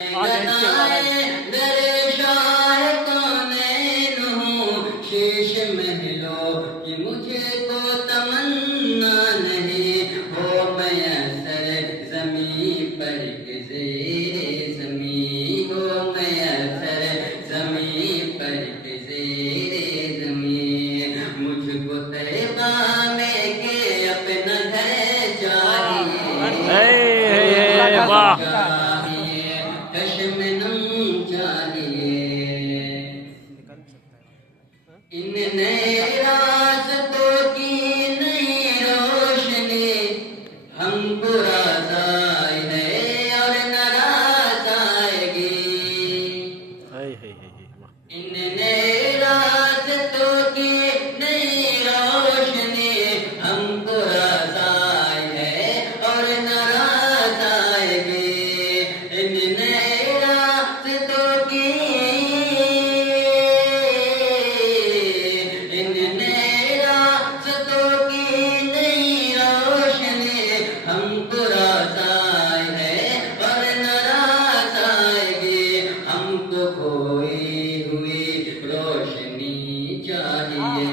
آج ہے اس کے بارے میں شیش محلوں کی مجھے تو تمنا نہیں ہو میسر زمین پر کہ زیر زمین ہو میسر زمین پر کہ زیر زمین مجھ کو طیبہ میں کہ اپنا گھر چاہیے واہ کشمنم چاہیے ان نئے راستوں کی نئی روشنی ہم کو راز آئی ہے اور ناراض آئے گی ان نئے راستوں کی نئی روشنی ہم کو راز آئی ہے اور ناراض آئے گی ان نئے راستوں کی ہم کو راز آئی ہے اور ناراض آئے گی ہم کو کھوئی ہوئی روشنی چاہیے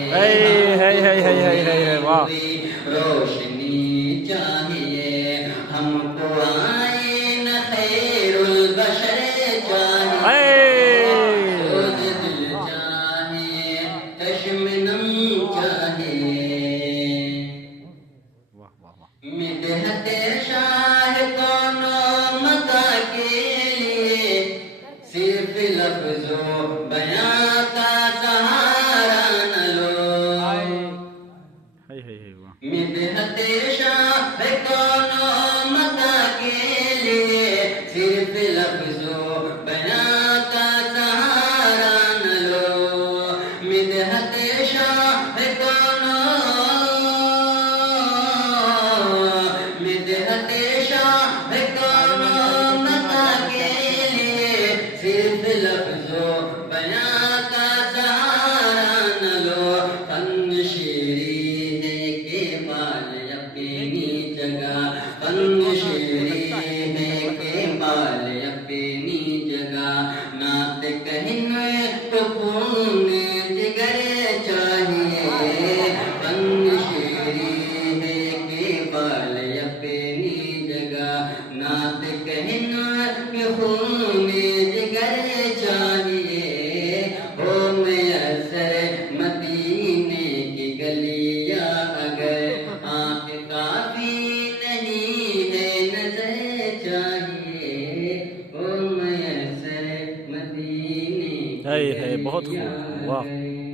روشنی چاہیے ہم کو آئین خیر البشر چاہیے دل چاہیے کشمنم چاہیے مدحت شاہ کون مکہ کے لیے صرف لفظ و بیاں کا سہارا نہ لو مدحت شاہ کون مکہ کے لیے صرف لفظ و بیاں کا سہارا نہ لو مدحت شاہ کون مدحت شاہ کون مکہ کے لیے صرف لفظ و بیاں کا سہارا نہ لو فن شیری ہے کہ بال اپنی جگہ فن شیری ہے کہ بال اپنی جگہ نعت کہنے تو خون جگر چاہیے فن شیری ہے کہ بال اپنی جگہ نعت کہنا کہ خون جگر چاہیے ہو میسر مدینے کی گلیاں اگر آنکھ کافی نہیں ہے نظر چاہیے ہو میسر مدینے کی بہت خوب واہ